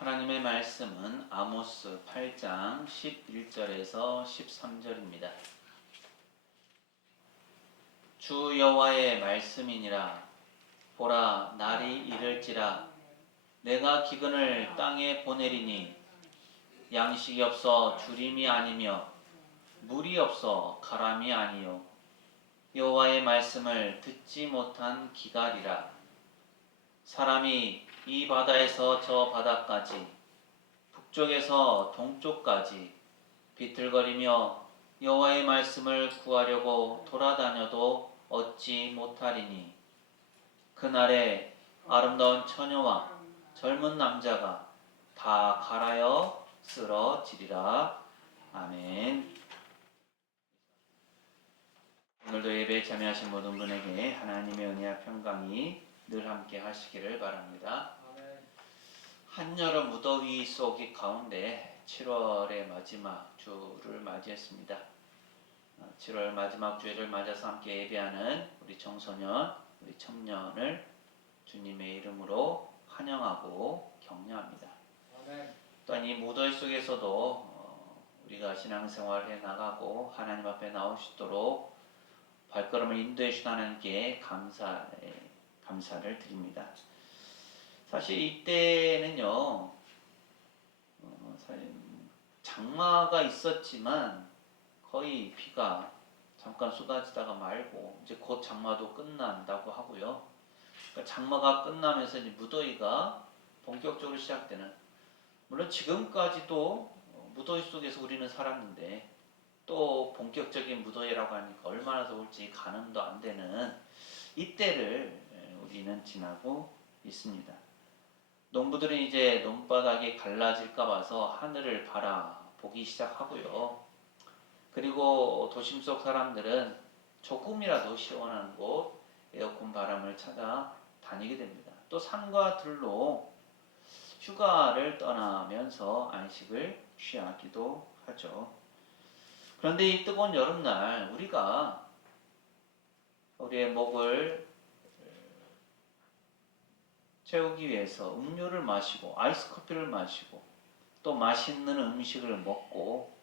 하나님의 말씀은 아모스 8장 11절에서 13절입니다. 주 여호와의 말씀이니라. 보라, 날이 이를지라. 내가 기근을 땅에 보내리니 양식이 없어 주림이 아니며 물이 없어 가람이 아니요 여호와의 말씀을 듣지 못한 기갈이라. 사람이 이 바다에서 저 바다까지 북쪽에서 동쪽까지 비틀거리며 여호와의 말씀을 구하려고 돌아다녀도 얻지 못하리니 그날에 아름다운 처녀와 젊은 남자가 다 갈아여 쓰러지리라. 아멘. 오늘도 예배에 참여하신 모든 분에게 하나님의 은혜와 평강이 늘 함께 하시기를 바랍니다. 한여름 무더위 속이 가운데 7월의 마지막 주를 맞이했습니다. 7월 마지막 주일을 맞아서 함께 예배하는 우리 청소년, 우리 청년을 주님의 이름으로 환영하고 격려합니다. 또한 이 무더위 속에서도 우리가 신앙생활을 해나가고 하나님 앞에 나올 수 있도록 발걸음을 인도해 주신 하나님께 감사를 드립니다. 사실 이때는요, 사실 장마가 있었지만 거의 비가 잠깐 쏟아지다가 말고 이제 곧 장마도 끝난다고 하고요. 그러니까 장마가 끝나면서 이제 무더위가 본격적으로 시작되는, 물론 지금까지도 무더위 속에서 우리는 살았는데 또 본격적인 무더위라고 하니까 얼마나 더울지 가늠도 안 되는 이때를 우리는 지나고 있습니다. 농부들은 이제 논바닥이 갈라질까 봐서 하늘을 바라보기 시작하고요. 그리고 도심 속 사람들은 조금이라도 시원한 곳, 에어컨 바람을 찾아 다니게 됩니다. 또 산과 들로 휴가를 떠나면서 안식을 취하기도 하죠. 그런데 이 뜨거운 여름날 우리가 우리의 목을 채우기 위해서 음료를 마시고 아이스 커피를 마시고 또 맛있는 음식을 먹고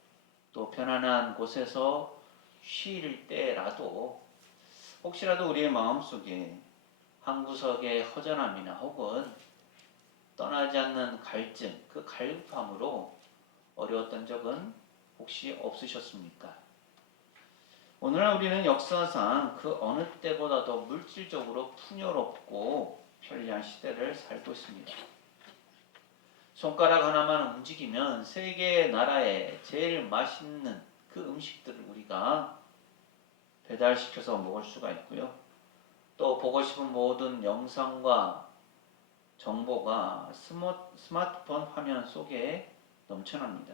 또 편안한 곳에서 쉴 때라도 혹시라도 우리의 마음속에 한 구석의 허전함이나 혹은 떠나지 않는 갈증, 그 갈급함으로 어려웠던 적은 혹시 없으셨습니까? 오늘날 우리는 역사상 그 어느 때보다도 물질적으로 풍요롭고 편리한 시대를 살고 있습니다. 손가락 하나만 움직이면 세계 나라에 제일 맛있는 그 음식들을 우리가 배달시켜서 먹을 수가 있고요. 또 보고 싶은 모든 영상과 정보가 스마트폰 화면 속에 넘쳐납니다.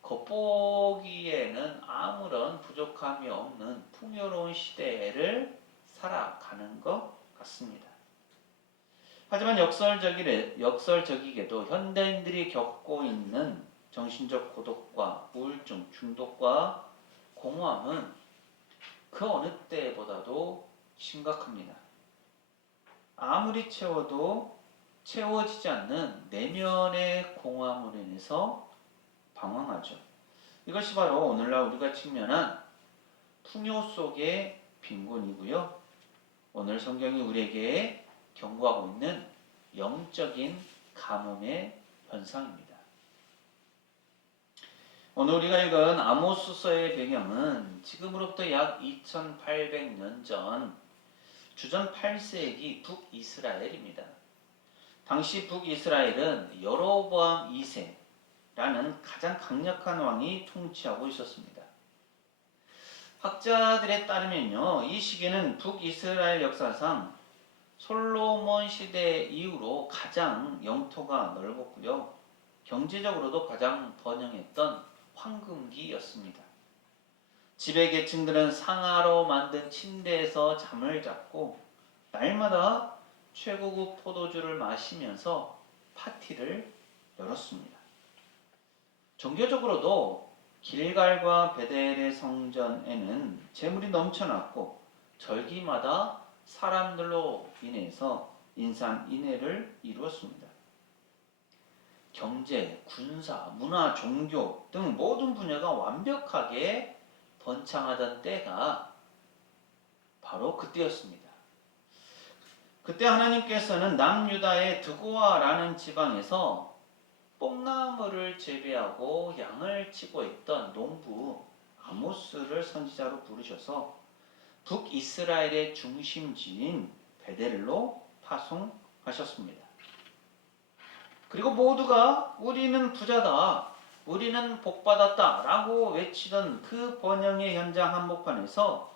겉보기에는 아무런 부족함이 없는 풍요로운 시대를 살아가는 것 같습니다. 하지만 역설적이게도 현대인들이 겪고 있는 정신적 고독과 우울증, 중독과 공허함은 그 어느 때보다도 심각합니다. 아무리 채워도 채워지지 않는 내면의 공허함으로 인해서 방황하죠. 이것이 바로 오늘날 우리가 직면한 풍요 속의 빈곤이고요. 오늘 성경이 우리에게 경고하고 있는 영적인 가뭄의 현상입니다. 오늘 우리가 읽은 아모스서의 배경은 지금으로부터 약 2800년 전 주전 8세기 북이스라엘입니다. 당시 북이스라엘은 여로보암 2세라는 가장 강력한 왕이 통치하고 있었습니다. 학자들에 따르면요, 이 시기는 북이스라엘 역사상 솔로몬 시대 이후로 가장 영토가 넓었고요. 경제적으로도 가장 번영했던 황금기였습니다. 지배계층들은 상하로 만든 침대에서 잠을 잤고 날마다 최고급 포도주를 마시면서 파티를 열었습니다. 종교적으로도 길갈과 베델의 성전에는 재물이 넘쳐났고 절기마다 사람들로 인해서 인산인해를 이루었습니다. 경제, 군사, 문화, 종교 등 모든 분야가 완벽하게 번창하던 때가 바로 그때였습니다. 그때 하나님께서는 남유다의 드고아라는 지방에서 뽕나무를 재배하고 양을 치고 있던 농부 아모스를 선지자로 부르셔서 북이스라엘의 중심지인 베델로 파송하셨습니다. 그리고 모두가 우리는 부자다, 우리는 복받았다 라고 외치던 그 번영의 현장 한복판에서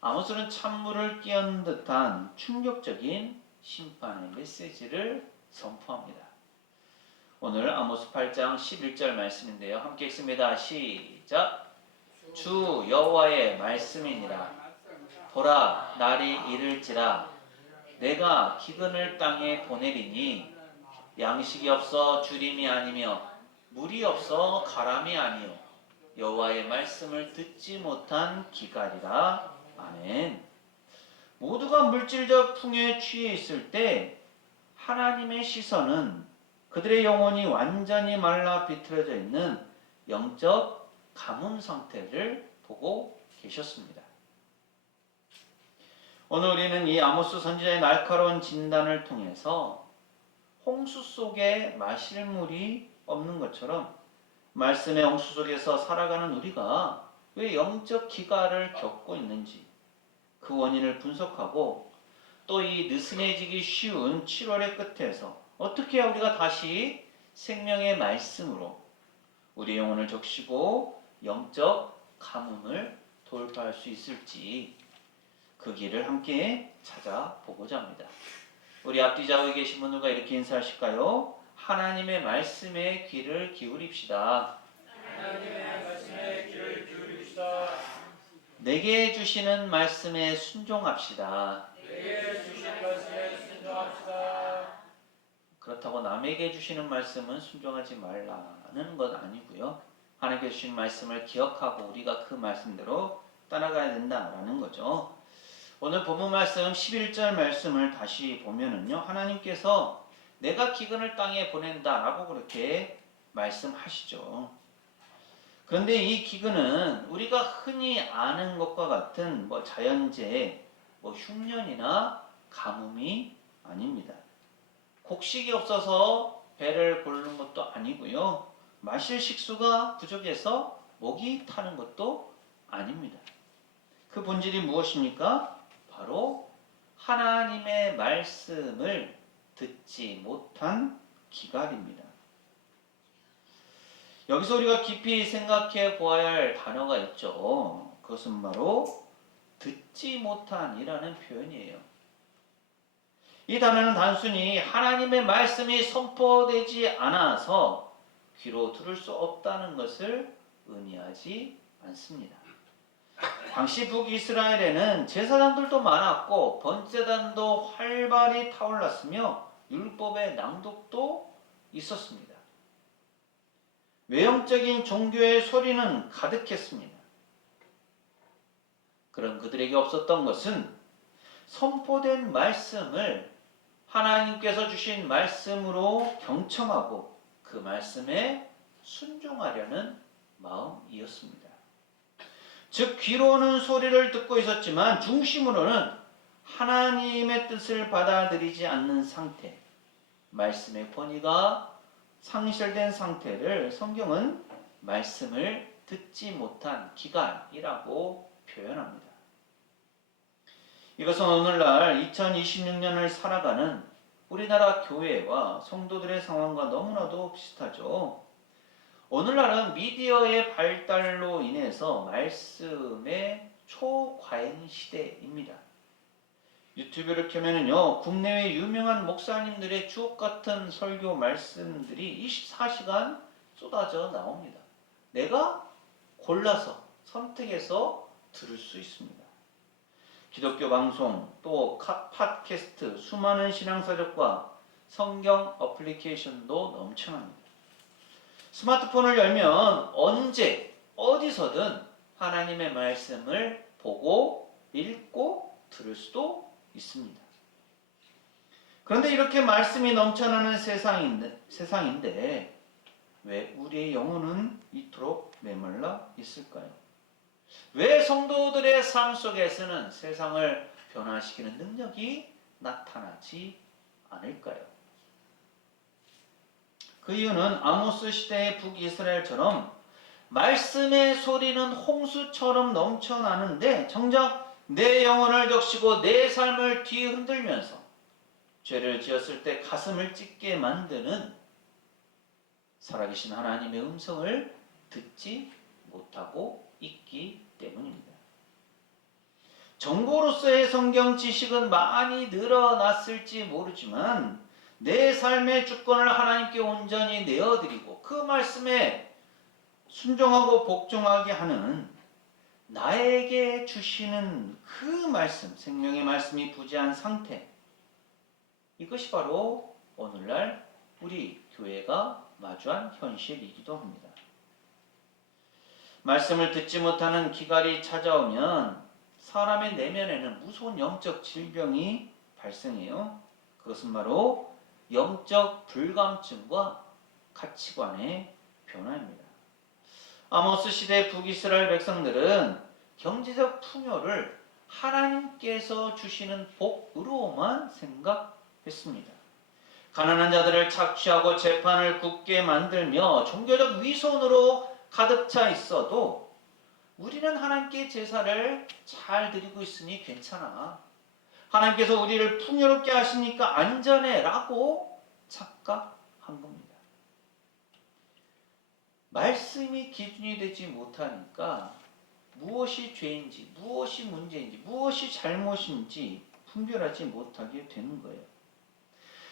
아모스는 찬물을 끼얹은 듯한 충격적인 심판의 메시지를 선포합니다. 오늘 아모스 8장 11절 말씀인데요. 함께 읽습니다. 시작! 주 여호와의 말씀이니라. 보라, 날이 이를지라. 내가 기근을 땅에 보내리니 양식이 없어 주림이 아니며 물이 없어 가람이 아니요 여호와의 말씀을 듣지 못한 기갈이라. 아멘. 모두가 물질적 풍요에 취해 있을 때 하나님의 시선은 그들의 영혼이 완전히 말라 비틀어져 있는 영적 가뭄 상태를 보고 계셨습니다. 오늘 우리는 이 아모스 선지자의 날카로운 진단을 통해서 홍수 속에 마실 물이 없는 것처럼 말씀의 홍수 속에서 살아가는 우리가 왜 영적 기갈을 겪고 있는지 그 원인을 분석하고 또 이 느슨해지기 쉬운 7월의 끝에서 어떻게 해야 우리가 다시 생명의 말씀으로 우리의 영혼을 적시고 영적 가뭄을 돌파할 수 있을지 그 길을 함께 찾아보고자 합니다. 우리 앞뒤 좌우에 계신 분들과 이렇게 인사하실까요? 하나님의 말씀에 귀를 기울입시다. 하나님의 말씀에 귀를 기울입시다. 내게 주시는 말씀에 순종합시다. 내게 주신 말씀에 순종합시다. 그렇다고 남에게 주시는 말씀은 순종하지 말라는 건 아니고요. 하나님께 주신 말씀을 기억하고 우리가 그 말씀대로 따라가야 된다라는 거죠. 오늘 본문 말씀 11절 말씀을 다시 보면은요. 하나님께서 내가 기근을 땅에 보낸다라고 그렇게 말씀하시죠. 그런데 이 기근은 우리가 흔히 아는 것과 같은 자연재해, 흉년이나 가뭄이 아닙니다. 곡식이 없어서 배를 고르는 것도 아니고요. 마실 식수가 부족해서 목이 타는 것도 아닙니다. 그 본질이 무엇입니까? 바로 하나님의 말씀을 듣지 못한 기갈입니다. 여기서 우리가 깊이 생각해 보아야 할 단어가 있죠. 그것은 바로 듣지 못한이라는 표현이에요. 이 단어는 단순히 하나님의 말씀이 선포되지 않아서 귀로 들을 수 없다는 것을 의미하지 않습니다. 당시 북이스라엘에는 제사장들도 많았고 번제단도 활발히 타올랐으며 율법의 낭독도 있었습니다. 외형적인 종교의 소리는 가득했습니다. 그런 그들에게 없었던 것은 선포된 말씀을 하나님께서 주신 말씀으로 경청하고 그 말씀에 순종하려는 마음이었습니다. 즉 귀로는 소리를 듣고 있었지만 중심으로는 하나님의 뜻을 받아들이지 않는 상태, 말씀의 권위가 상실된 상태를 성경은 말씀을 듣지 못한 기간이라고 표현합니다. 이것은 오늘날 2026년을 살아가는 우리나라 교회와 성도들의 상황과 너무나도 비슷하죠. 오늘날은 미디어의 발달로 인해서 말씀의 초과잉 시대입니다. 유튜브를 켜면은요, 국내외 유명한 목사님들의 주옥같은 설교 말씀들이 24시간 쏟아져 나옵니다. 내가 골라서 선택해서 들을 수 있습니다. 기독교 방송, 또 팟캐스트, 수많은 신앙서적과 성경 어플리케이션도 넘쳐납니다. 스마트폰을 열면 언제, 어디서든 하나님의 말씀을 보고, 읽고, 들을 수도 있습니다. 그런데 이렇게 말씀이 넘쳐나는 세상인데 왜 우리의 영혼은 이토록 메말라 있을까요? 왜 성도들의 삶 속에서는 세상을 변화시키는 능력이 나타나지 않을까요? 그 이유는 아모스 시대의 북이스라엘처럼 말씀의 소리는 홍수처럼 넘쳐나는데 정작 내 영혼을 적시고 내 삶을 뒤흔들면서 죄를 지었을 때 가슴을 찢게 만드는 살아계신 하나님의 음성을 듣지 못하고 있기 때문입니다. 정보로서의 성경 지식은 많이 늘어났을지 모르지만 내 삶의 주권을 하나님께 온전히 내어드리고 그 말씀에 순종하고 복종하게 하는 나에게 주시는 그 말씀, 생명의 말씀이 부재한 상태, 이것이 바로 오늘날 우리 교회가 마주한 현실이기도 합니다. 말씀을 듣지 못하는 기갈이 찾아오면 사람의 내면에는 무서운 영적 질병이 발생해요. 그것은 바로 영적 불감증과 가치관의 변화입니다. 아모스 시대 북이스라엘 백성들은 경제적 풍요를 하나님께서 주시는 복으로만 생각했습니다. 가난한 자들을 착취하고 재판을 굳게 만들며 종교적 위선으로 가득 차 있어도 우리는 하나님께 제사를 잘 드리고 있으니 괜찮아. 하나님께서 우리를 풍요롭게 하시니까 안전해 라고 착각한 겁니다. 말씀이 기준이 되지 못하니까 무엇이 죄인지, 무엇이 문제인지, 무엇이 잘못인지 분별하지 못하게 되는 거예요.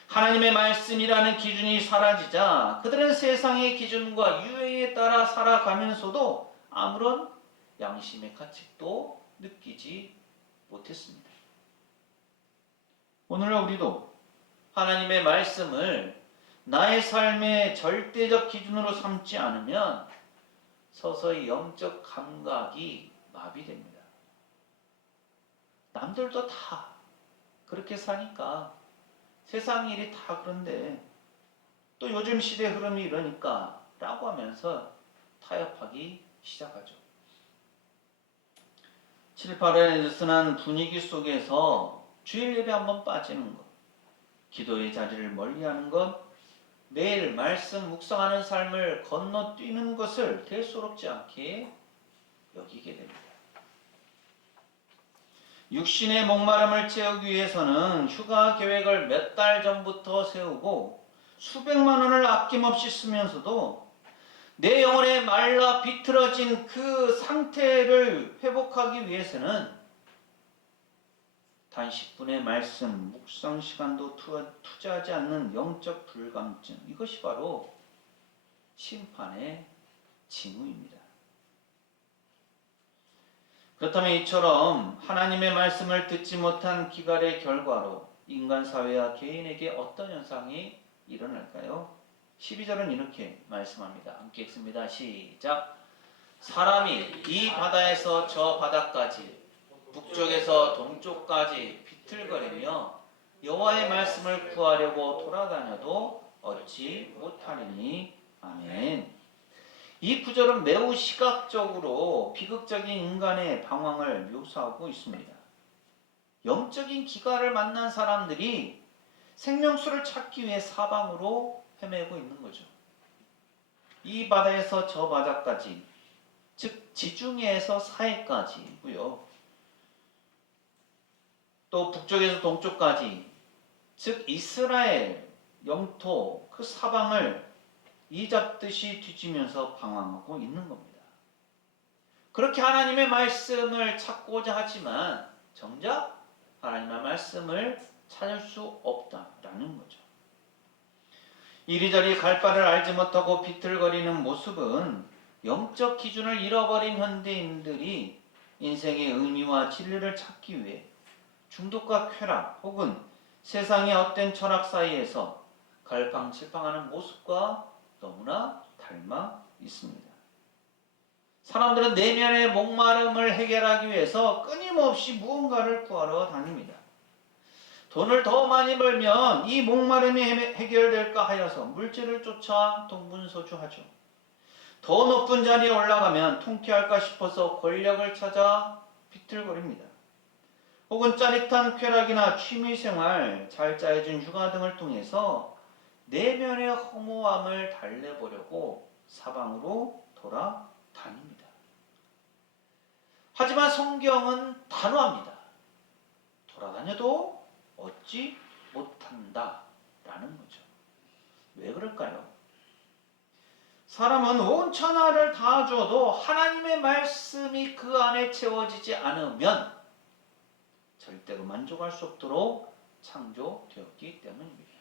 하나님의 말씀이라는 기준이 사라지자 그들은 세상의 기준과 유행에 따라 살아가면서도 아무런 양심의 가책도 느끼지 못했습니다. 오늘날 우리도 하나님의 말씀을 나의 삶의 절대적 기준으로 삼지 않으면 서서히 영적 감각이 마비됩니다. 남들도 다 그렇게 사니까 세상 일이 다 그런데 또 요즘 시대 흐름이 이러니까 라고 하면서 타협하기 시작하죠. 7, 8월에 느슨한 분위기 속에서 주일 예배 한번 빠지는 것, 기도의 자리를 멀리하는 것, 매일 말씀 묵상하는 삶을 건너뛰는 것을 대수롭지 않게 여기게 됩니다. 육신의 목마름을 채우기 위해서는 휴가 계획을 몇 달 전부터 세우고 수백만 원을 아낌없이 쓰면서도 내 영혼에 말라 비틀어진 그 상태를 회복하기 위해서는 단식분의 말씀, 묵상 시간도 투자하지 않는 영적 불감증, 이것이 바로 심판의 징후입니다. 그렇다면 이처럼 하나님의 말씀을 듣지 못한 기갈의 결과로 인간 사회와 개인에게 어떤 현상이 일어날까요? 12절은 이렇게 말씀합니다. 함께 읽습니다. 시작. 사람이 이 바다에서 저 바다까지 북쪽에서 동쪽까지 비틀거리며 여호와의 말씀을 구하려고 돌아다녀도 얻지 못하리니. 아멘. 이 구절은 매우 시각적으로 비극적인 인간의 방황을 묘사하고 있습니다. 영적인 기갈을 만난 사람들이 생명수를 찾기 위해 사방으로 헤매고 있는 거죠. 이 바다에서 저 바다까지, 즉 지중해에서 사해까지고요. 또 북쪽에서 동쪽까지, 즉 이스라엘 영토 그 사방을 이잡듯이 뒤지면서 방황하고 있는 겁니다. 그렇게 하나님의 말씀을 찾고자 하지만 정작 하나님의 말씀을 찾을 수 없다라는 거죠. 이리저리 갈 바를 알지 못하고 비틀거리는 모습은 영적 기준을 잃어버린 현대인들이 인생의 의미와 진리를 찾기 위해 중독과 쾌락 혹은 세상의 헛된 철학 사이에서 갈팡질팡하는 모습과 너무나 닮아 있습니다. 사람들은 내면의 목마름을 해결하기 위해서 끊임없이 무언가를 구하러 다닙니다. 돈을 더 많이 벌면 이 목마름이 해결될까 하여서 물질을 쫓아 동분서주하죠. 더 높은 자리에 올라가면 통쾌할까 싶어서 권력을 찾아 비틀거립니다. 혹은 짜릿한 쾌락이나 취미생활, 잘 짜여진 휴가 등을 통해서 내면의 허무함을 달래보려고 사방으로 돌아다닙니다. 하지만 성경은 단호합니다. 돌아다녀도 얻지 못한다 라는 거죠. 왜 그럴까요? 사람은 온 천하를 다 줘도 하나님의 말씀이 그 안에 채워지지 않으면 절대로 만족할 수 없도록 창조되었기 때문입니다.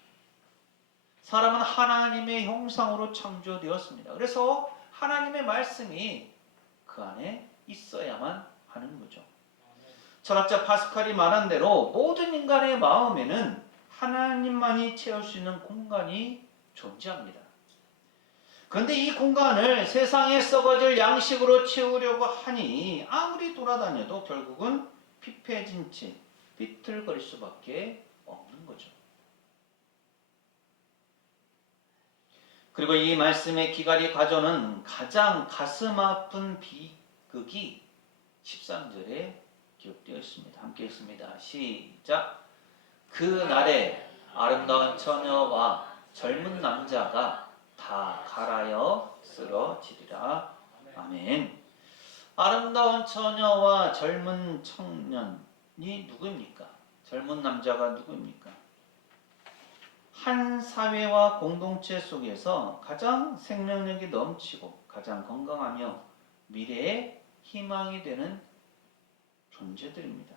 사람은 하나님의 형상으로 창조되었습니다. 그래서 하나님의 말씀이 그 안에 있어야만 하는 거죠. 철학자 파스칼이 말한 대로 모든 인간의 마음에는 하나님만이 채울 수 있는 공간이 존재합니다. 그런데 이 공간을 세상에 썩어질 양식으로 채우려고 하니 아무리 돌아다녀도 결국은 피폐해진 채 비틀거릴 수밖에 없는 거죠. 그리고 이 말씀의 기갈이 가져오는 가장 가슴 아픈 비극이 13절에 기록되어 있습니다. 함께 읽습니다. 시작. 그 날에 아름다운 처녀와 젊은 남자가 다 갈아여 쓰러지리라. 아멘. 아름다운 처녀와 젊은 청년이 누구입니까? 젊은 남자가 누구입니까? 한 사회와 공동체 속에서 가장 생명력이 넘치고 가장 건강하며 미래의 희망이 되는 존재들입니다.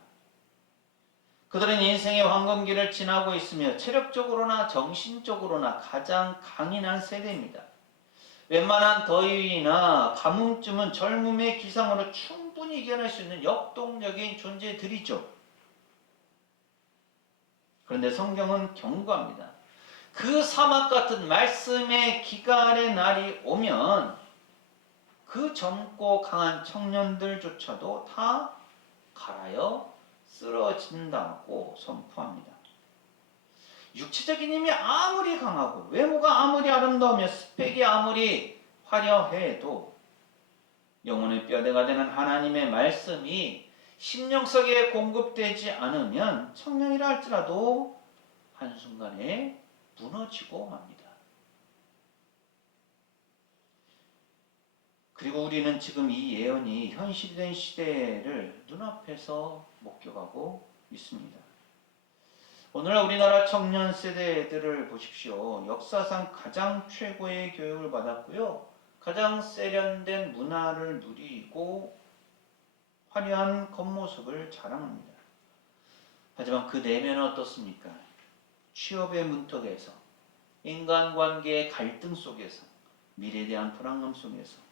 그들은 인생의 황금기를 지나고 있으며 체력적으로나 정신적으로나 가장 강인한 세대입니다. 웬만한 더위나 가뭄쯤은 젊음의 기상으로 충분히 이겨낼 수 있는 역동적인 존재들이죠. 그런데 성경은 경고합니다. 그 사막 같은 말씀의 기갈의 날이 오면 그 젊고 강한 청년들조차도 다 갈아여 쓰러진다고 선포합니다. 육체적인 힘이 아무리 강하고 외모가 아무리 아름다우며 스펙이 아무리 화려해도 영혼의 뼈대가 되는 하나님의 말씀이 심령속에 공급되지 않으면 청년이라 할지라도 한순간에 무너지고 맙니다. 그리고 우리는 지금 이 예언이 현실이 된 시대를 눈앞에서 목격하고 있습니다. 오늘날 우리나라 청년 세대들을 보십시오. 역사상 가장 최고의 교육을 받았고요. 가장 세련된 문화를 누리고 화려한 겉모습을 자랑합니다. 하지만 그 내면은 어떻습니까? 취업의 문턱에서, 인간관계의 갈등 속에서, 미래에 대한 불안감 속에서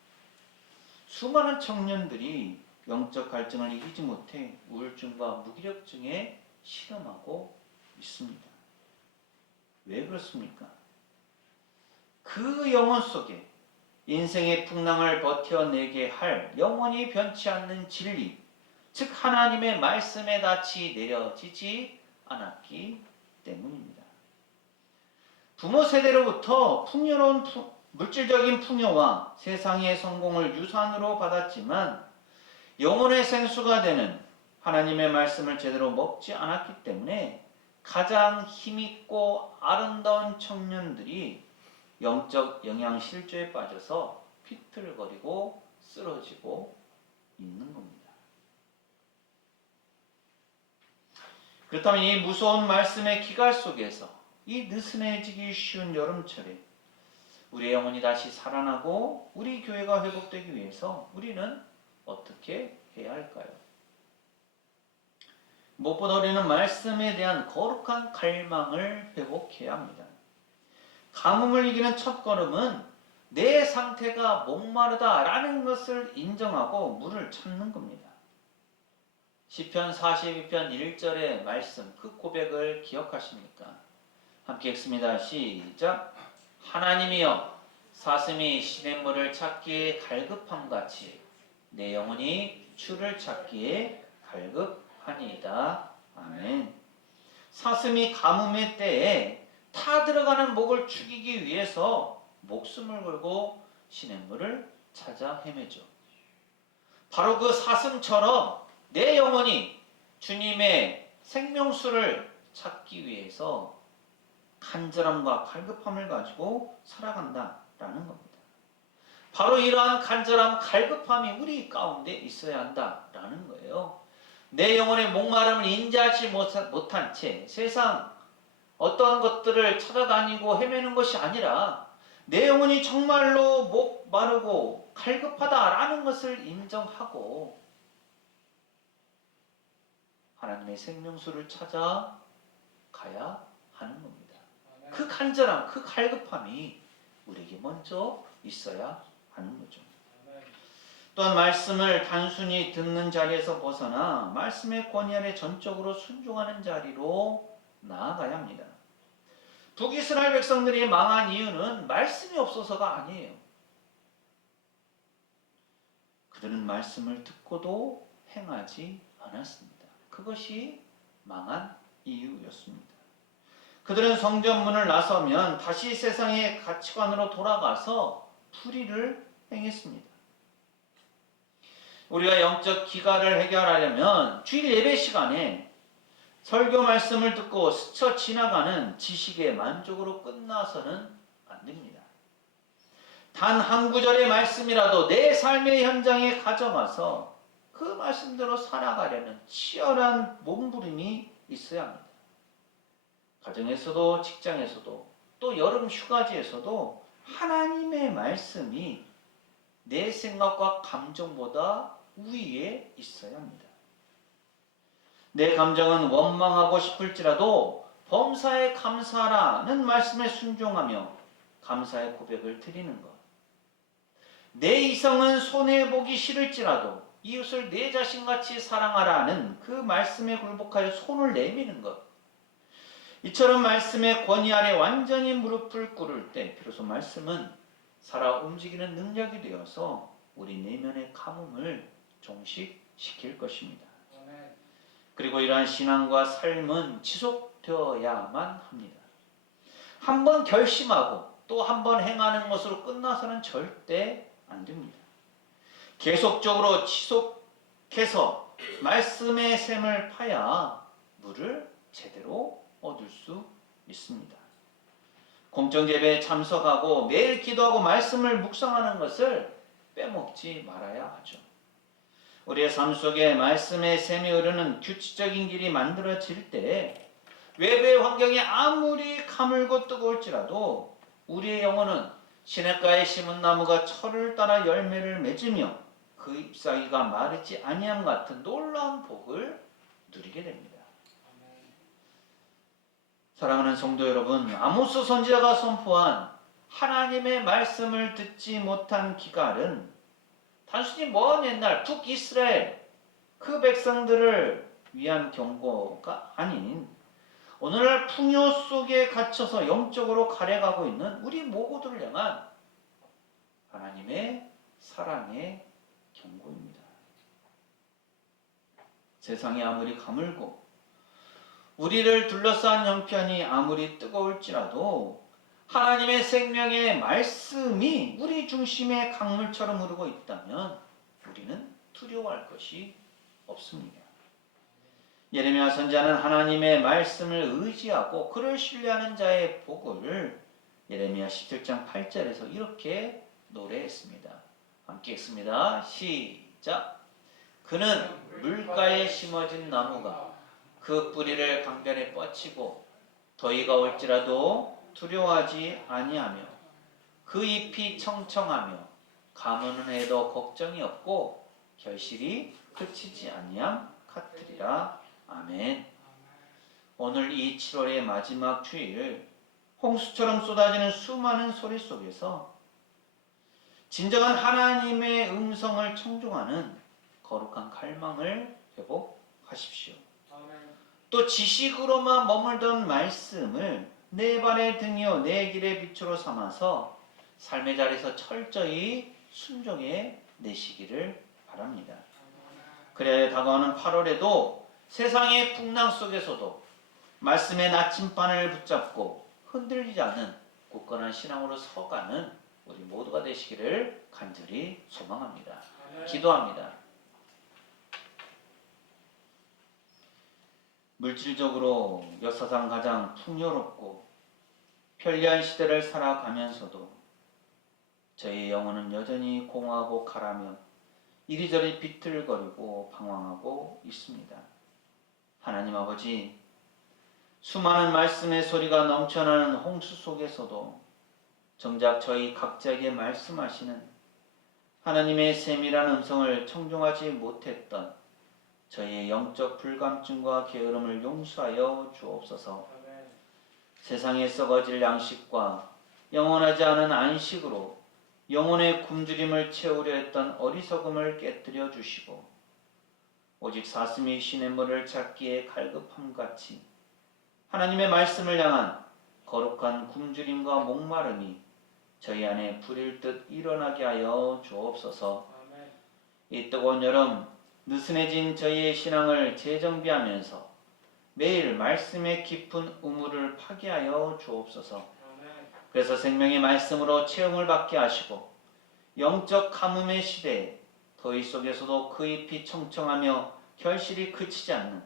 수많은 청년들이 영적 갈증을 이기지 못해 우울증과 무기력증에 실험하고 있습니다. 왜 그렇습니까? 그 영혼 속에 인생의 풍랑을 버텨내게 할 영원히 변치 않는 진리, 즉 하나님의 말씀의 낯이 내려지지 않았기 때문입니다. 부모 세대로부터 풍요로운 물질적인 풍요와 세상의 성공을 유산으로 받았지만 영혼의 생수가 되는 하나님의 말씀을 제대로 먹지 않았기 때문에 가장 힘있고 아름다운 청년들이 영적 영양실조에 빠져서 비틀거리고 쓰러지고 있는 겁니다. 그렇다면 이 무서운 말씀의 기갈 속에서 이 느슨해지기 쉬운 여름철에 우리의 영혼이 다시 살아나고 우리 교회가 회복되기 위해서 우리는 어떻게 해야 할까요? 무엇보다 우리는 말씀에 대한 거룩한 갈망을 회복해야 합니다. 가뭄을 이기는 첫걸음은 내 상태가 목마르다라는 것을 인정하고 물을 찾는 겁니다. 시편 42편 1절의 말씀, 그 고백을 기억하십니까? 함께 읽습니다. 시작. 하나님이여, 사슴이 시냇물을 찾기에 갈급함같이 내 영혼이 주를 찾기에 갈급하니이다. 아멘. 사슴이 가뭄의 때에 타 들어가는 목을 죽이기 위해서 목숨을 걸고 시냇물을 찾아 헤매죠. 바로 그 사슴처럼 내 영혼이 주님의 생명수를 찾기 위해서 간절함과 갈급함을 가지고 살아간다라는 겁니다. 바로 이러한 간절함, 갈급함이 우리 가운데 있어야 한다라는 거예요. 내 영혼의 목마름을 인지하지 못한 채 세상 어떤 것들을 찾아다니고 헤매는 것이 아니라 내 영혼이 정말로 목마르고 갈급하다라는 것을 인정하고 하나님의 생명수를 찾아 가야 하는 겁니다. 그 간절함, 그 갈급함이 우리에게 먼저 있어야 하는 거죠. 또한 말씀을 단순히 듣는 자리에서 벗어나 말씀의 권위 아래 전적으로 순종하는 자리로 나아가야 합니다. 북이스라엘 백성들이 망한 이유는 말씀이 없어서가 아니에요. 그들은 말씀을 듣고도 행하지 않았습니다. 그것이 망한 이유였습니다. 그들은 성전문을 나서면 다시 세상의 가치관으로 돌아가서 불의를 행했습니다. 우리가 영적 기가를 해결하려면 주일 예배 시간에 설교 말씀을 듣고 스쳐 지나가는 지식의 만족으로 끝나서는 안 됩니다. 단 한 구절의 말씀이라도 내 삶의 현장에 가져가서 그 말씀대로 살아가려는 치열한 몸부림이 있어야 합니다. 가정에서도 직장에서도 또 여름 휴가지에서도 하나님의 말씀이 내 생각과 감정보다 우위에 있어야 합니다. 내 감정은 원망하고 싶을지라도 범사에 감사하라는 말씀에 순종하며 감사의 고백을 드리는 것. 내 이성은 손해보기 싫을지라도 이웃을 내 자신같이 사랑하라는 그 말씀에 굴복하여 손을 내미는 것. 이처럼 말씀의 권위 아래 완전히 무릎을 꿇을 때 비로소 말씀은 살아 움직이는 능력이 되어서 우리 내면의 가뭄을 종식시킬 것입니다. 그리고 이러한 신앙과 삶은 지속되어야만 합니다. 한번 결심하고 또 한 번 행하는 것으로 끝나서는 절대 안 됩니다. 계속적으로 지속해서 말씀의 샘을 파야 물을 제대로 얻을 수 있습니다. 공정예배에 참석하고 매일 기도하고 말씀을 묵상하는 것을 빼먹지 말아야 하죠. 우리의 삶 속에 말씀의 샘이 흐르는 규칙적인 길이 만들어질 때 외부의 환경이 아무리 가물고 뜨거울지라도 우리의 영혼은 시냇가에 심은 나무가 철을 따라 열매를 맺으며 그 잎사귀가 마르지 아니함 같은 놀라운 복을 누리게 됩니다. 사랑하는 성도 여러분, 아모스 선지자가 선포한 하나님의 말씀을 듣지 못한 기갈은 단순히 먼 옛날 북이스라엘 그 백성들을 위한 경고가 아닌 오늘날 풍요 속에 갇혀서 영적으로 가래가고 있는 우리 모두를 향한 하나님의 사랑의 경고입니다. 세상이 아무리 가물고 우리를 둘러싼 형편이 아무리 뜨거울지라도 하나님의 생명의 말씀이 우리 중심의 강물처럼 흐르고 있다면 우리는 두려워할 것이 없습니다. 예레미야 선지자는 하나님의 말씀을 의지하고 그를 신뢰하는 자의 복을 예레미야 17장 8절에서 이렇게 노래했습니다. 함께 읽습니다. 시작. 그는 물가에 심어진 나무가 그 뿌리를 강변에 뻗치고 더위가 올지라도 두려워하지 아니하며 그 잎이 청청하며 가무는 해도 걱정이 없고 결실이 그치지 아니함 같으리라. 아멘. 오늘 이 7월의 마지막 주일 홍수처럼 쏟아지는 수많은 소리 속에서 진정한 하나님의 음성을 청종하는 거룩한 갈망을 회복하십시오. 또 지식으로만 머물던 말씀을 내 발의 등이요 내 길의 빛으로 삼아서 삶의 자리에서 철저히 순종해 내시기를 바랍니다. 그래야 다가오는 8월에도 세상의 풍랑 속에서도 말씀의 나침반을 붙잡고 흔들리지 않는 굳건한 신앙으로 서가는 우리 모두가 되시기를 간절히 소망합니다. 기도합니다. 물질적으로 역사상 가장 풍요롭고 편리한 시대를 살아가면서도 저희 영혼은 여전히 공허하고 가라며 이리저리 비틀거리고 방황하고 있습니다. 하나님 아버지, 수많은 말씀의 소리가 넘쳐나는 홍수 속에서도 정작 저희 각자에게 말씀하시는 하나님의 세밀한 음성을 청종하지 못했던 저희의 영적 불감증과 게으름을 용서하여 주옵소서. 세상에 썩어질 양식과 영원하지 않은 안식으로 영혼의 굶주림을 채우려 했던 어리석음을 깨뜨려 주시고 오직 사슴이 시냇물을 찾기에 갈급함같이 하나님의 말씀을 향한 거룩한 굶주림과 목마름이 저희 안에 불일 듯 일어나게 하여 주옵소서. 이 뜨거운 여름 느슨해진 저희의 신앙을 재정비하면서 매일 말씀의 깊은 우물을 파괴하여 주옵소서. 그래서 생명의 말씀으로 체험을 받게 하시고 영적 가뭄의 시대에 더위 속에서도 그 잎이 청청하며 결실이 그치지 않는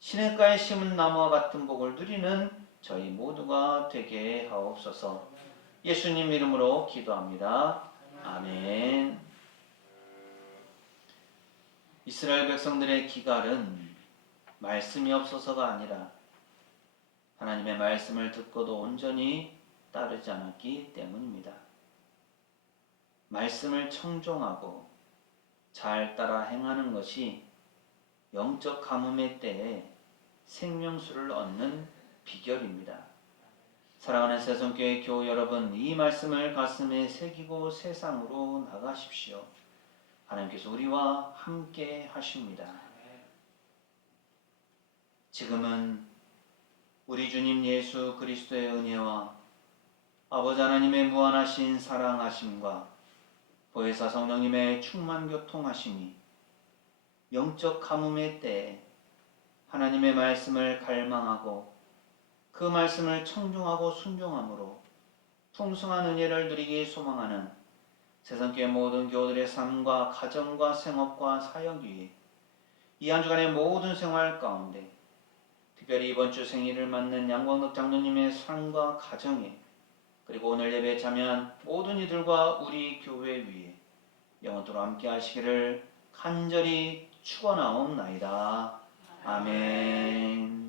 시냇가에 심은 나무와 같은 복을 누리는 저희 모두가 되게 하옵소서. 예수님 이름으로 기도합니다. 아멘. 이스라엘 백성들의 기갈은 말씀이 없어서가 아니라 하나님의 말씀을 듣고도 온전히 따르지 않았기 때문입니다. 말씀을 청종하고 잘 따라 행하는 것이 영적 가뭄의 때에 생명수를 얻는 비결입니다. 사랑하는 새송교회 교우 여러분, 이 말씀을 가슴에 새기고 세상으로 나가십시오. 하나님께서 우리와 함께 하십니다. 지금은 우리 주님 예수 그리스도의 은혜와 아버지 하나님의 무한하신 사랑하심과 보혜사 성령님의 충만 교통하심이 영적 가뭄의 때에 하나님의 말씀을 갈망하고 그 말씀을 청종하고 순종함으로 풍성한 은혜를 누리기 소망하는 세상교회 모든 교우들의 삶과 가정과 생업과 사역 위에 이 한 주간의 모든 생활 가운데 특별히 이번 주 생일을 맞는 양광덕 장로님의 삶과 가정에 그리고 오늘 예배에 참여한 모든 이들과 우리 교회 위에 영원토록 함께 하시기를 간절히 축원하옵나이다. 아멘.